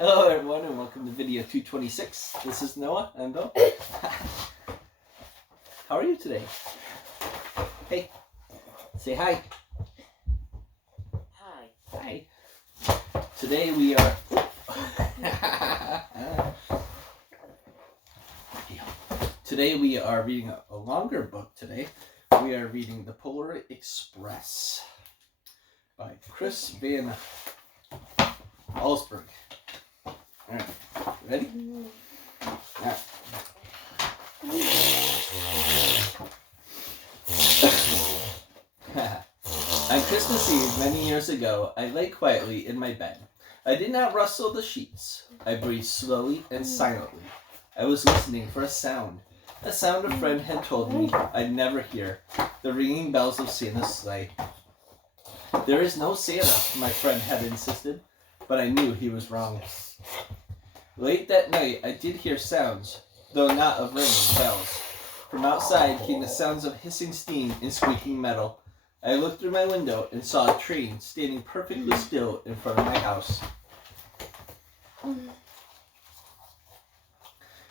Hello everyone and welcome to video 226. This is Noah and Bill. How are you today? Hey, say hi. Hi. Today we are... Today we are reading a longer book today. We are reading The Polar Express by Chris Van Allsburg. Alright, ready? Alright. On Christmas Eve, many years ago, I lay quietly in my bed. I did not rustle the sheets. I breathed slowly and silently. I was listening for a sound a friend had told me I'd never hear, the ringing bells of Santa's sleigh. There is no Santa, my friend had insisted, but I knew he was wrong. Late that night, I did hear sounds, though not of ringing bells. From outside came the sounds of hissing steam and squeaking metal. I looked through my window and saw a train standing perfectly still in front of my house.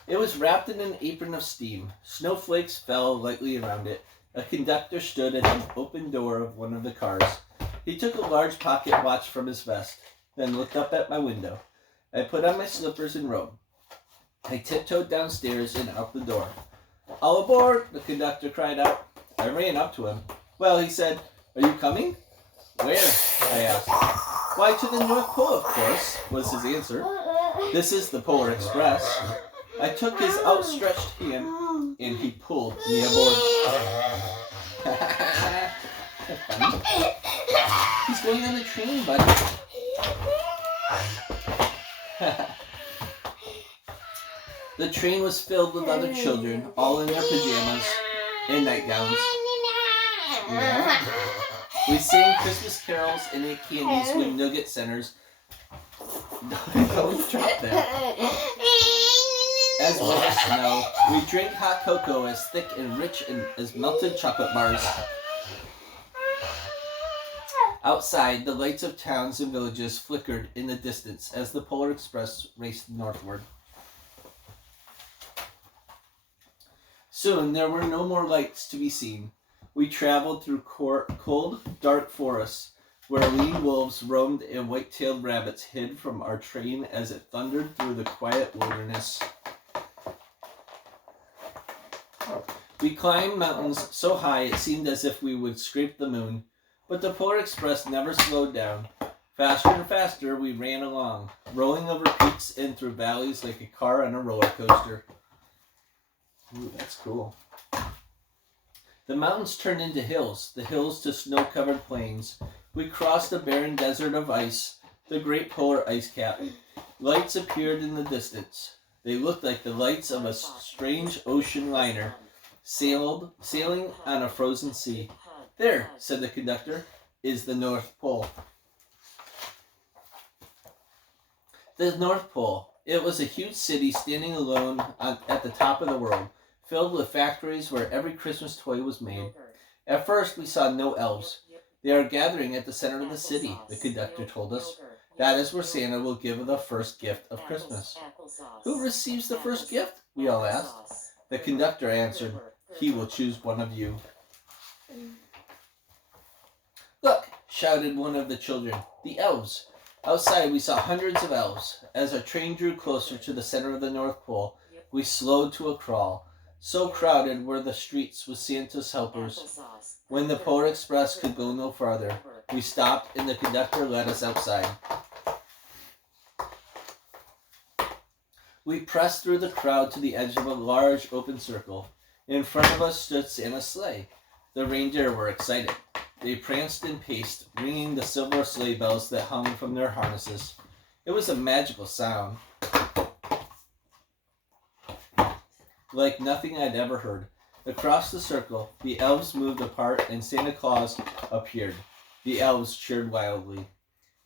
It was wrapped in an apron of steam. Snowflakes fell lightly around it. A conductor stood at the open door of one of the cars. He took a large pocket watch from his vest, then looked up at my window. I put on my slippers and robe. I tiptoed downstairs and out the door. "All aboard!" the conductor cried out. I ran up to him. "Well," he said, "are you coming?" "Where?" I asked. "Why, to the North Pole, of course," was his answer. "This is the Polar Express." I took his outstretched hand and he pulled me aboard. He's going on the train, buddy. The train was filled with other children, all in their pajamas and nightgowns. Yeah. We sang Christmas carols and ate candies with nougat centers. Don't drop that. As well as snow, we drank hot cocoa as thick and rich as melted chocolate bars. Outside, the lights of towns and villages flickered in the distance as the Polar Express raced northward. Soon, there were no more lights to be seen. We traveled through cold, dark forests, where lean wolves roamed and white-tailed rabbits hid from our train as it thundered through the quiet wilderness. We climbed mountains so high it seemed as if we would scrape the moon, but the Polar Express never slowed down. Faster and faster we ran along, rolling over peaks and through valleys like a car on a roller coaster. Ooh, that's cool. The mountains turned into hills, the hills to snow-covered plains. We crossed a barren desert of ice, the great polar ice cap. Lights appeared in the distance. They looked like the lights of a strange ocean liner, sailing on a frozen sea. "There," said the conductor, "is the North Pole." The North Pole. It was a huge city standing alone at the top of the world, filled with factories where every Christmas toy was made. At first, we saw no elves. "They are gathering at the center of the city," the conductor told us. "That is where Santa will give the first gift of Christmas." "Who receives the first gift?" we all asked. The conductor answered, "He will choose one of you." "Look!" shouted one of the children. "The elves!" Outside, we saw hundreds of elves. As our train drew closer to the center of the North Pole, we slowed to a crawl. So crowded were the streets with Santa's helpers. When the Polar Express could go no farther, we stopped and the conductor led us outside. We pressed through the crowd to the edge of a large open circle. In front of us stood Santa's sleigh. The reindeer were excited. They pranced and paced, ringing the silver sleigh bells that hung from their harnesses. It was a magical sound, like nothing I'd ever heard. Across the circle, the elves moved apart and Santa Claus appeared. The elves cheered wildly.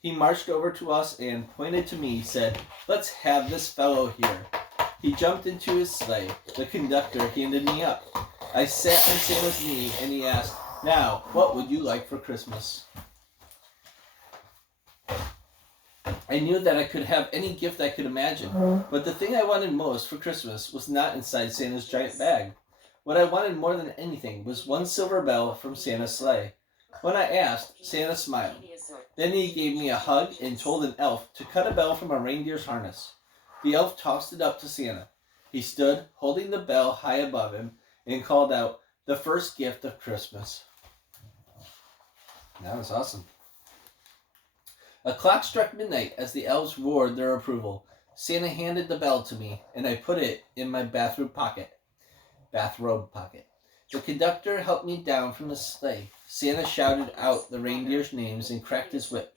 He marched over to us and, pointed to me, said, "Let's have this fellow here." He jumped into his sleigh. The conductor handed me up. I sat on Santa's knee and he asked, "Now, what would you like for Christmas?" I knew that I could have any gift I could imagine, but the thing I wanted most for Christmas was not inside Santa's giant bag. What I wanted more than anything was one silver bell from Santa's sleigh. When I asked, Santa smiled. Then he gave me a hug and told an elf to cut a bell from a reindeer's harness. The elf tossed it up to Santa. He stood, holding the bell high above him, and called out, "The first gift of Christmas." That was awesome. A clock struck midnight as the elves roared their approval. Santa handed the bell to me, and I put it in my bathrobe pocket. The conductor helped me down from the sleigh. Santa shouted out the reindeer's names and cracked his whip.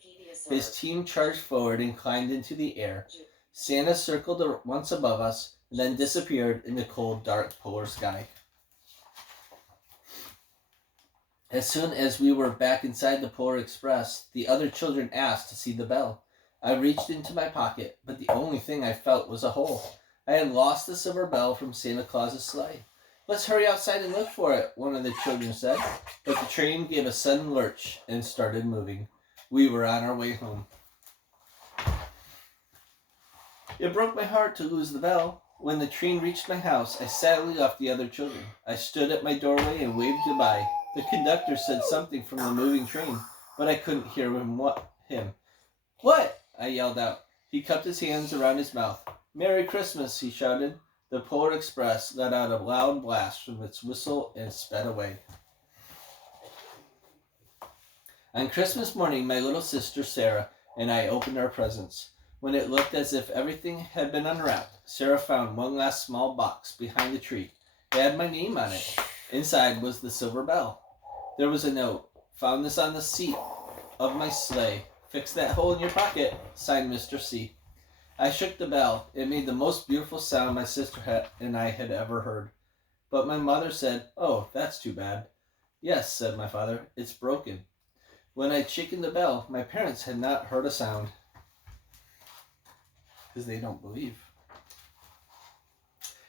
His team charged forward and climbed into the air. Santa circled once above us, and then disappeared in the cold, dark polar sky. As soon as we were back inside the Polar Express, the other children asked to see the bell. I reached into my pocket, but the only thing I felt was a hole. I had lost the silver bell from Santa Claus's sleigh. "Let's hurry outside and look for it," one of the children said. But the train gave a sudden lurch and started moving. We were on our way home. It broke my heart to lose the bell. When the train reached my house, I sadly left the other children. I stood at my doorway and waved goodbye. The conductor said something from the moving train, but I couldn't hear him. What? I yelled out. He cupped his hands around his mouth. "Merry Christmas," he shouted. The Polar Express let out a loud blast from its whistle and sped away. On Christmas morning, my little sister Sarah and I opened our presents. When it looked as if everything had been unwrapped, Sarah found one last small box behind the tree. It had my name on it. Inside was the silver bell. There was a note. "Found this on the seat of my sleigh. Fix that hole in your pocket. Signed, Mr. C." I shook the bell. It made the most beautiful sound my sister and I had ever heard. But my mother said, "Oh, that's too bad." "Yes," said my father, "it's broken." When I'd shaken the bell, my parents had not heard a sound. Because they don't believe.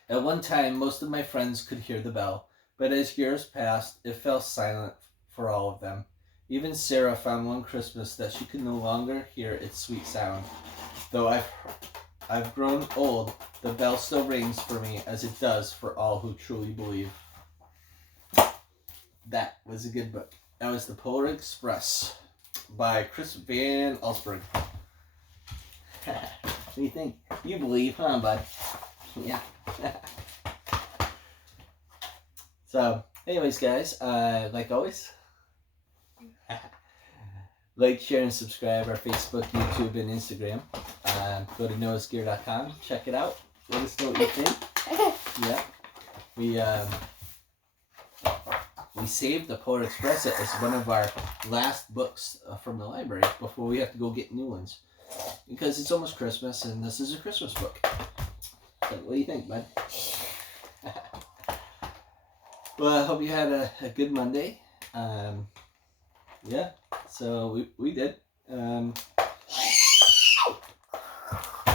At one time, most of my friends could hear the bell, but as years passed, it fell silent for all of them. Even Sarah found one Christmas that she could no longer hear its sweet sound. Though I've grown old, the bell still rings for me as it does for all who truly believe. That was a good book. That was The Polar Express by Chris Van Allsburg. What do you think? You believe, huh, bud? Yeah. So, anyways, guys, like always, like, share, and subscribe our Facebook, YouTube, and Instagram. Go to noahsgear.com. Check it out. Let us know what you think. Yeah. We saved the Polar Express as one of our last books from the library before we have to go get new ones. Because it's almost Christmas, and this is a Christmas book. So what do you think, bud? Well, I hope you had a good Monday. Yeah, so we did.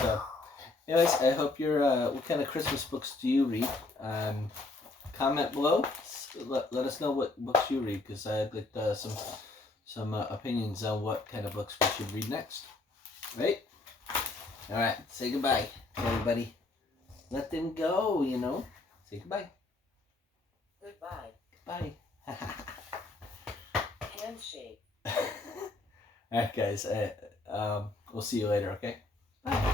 So, anyways, I hope what kind of Christmas books do you read? Comment below. Let us know what books you read, because I'd like some opinions on what kind of books we should read next. Right? All right. Say goodbye, everybody. Let them go. Say goodbye. Goodbye. Goodbye. Handshake. All right, guys. We'll see you later. Okay. Bye.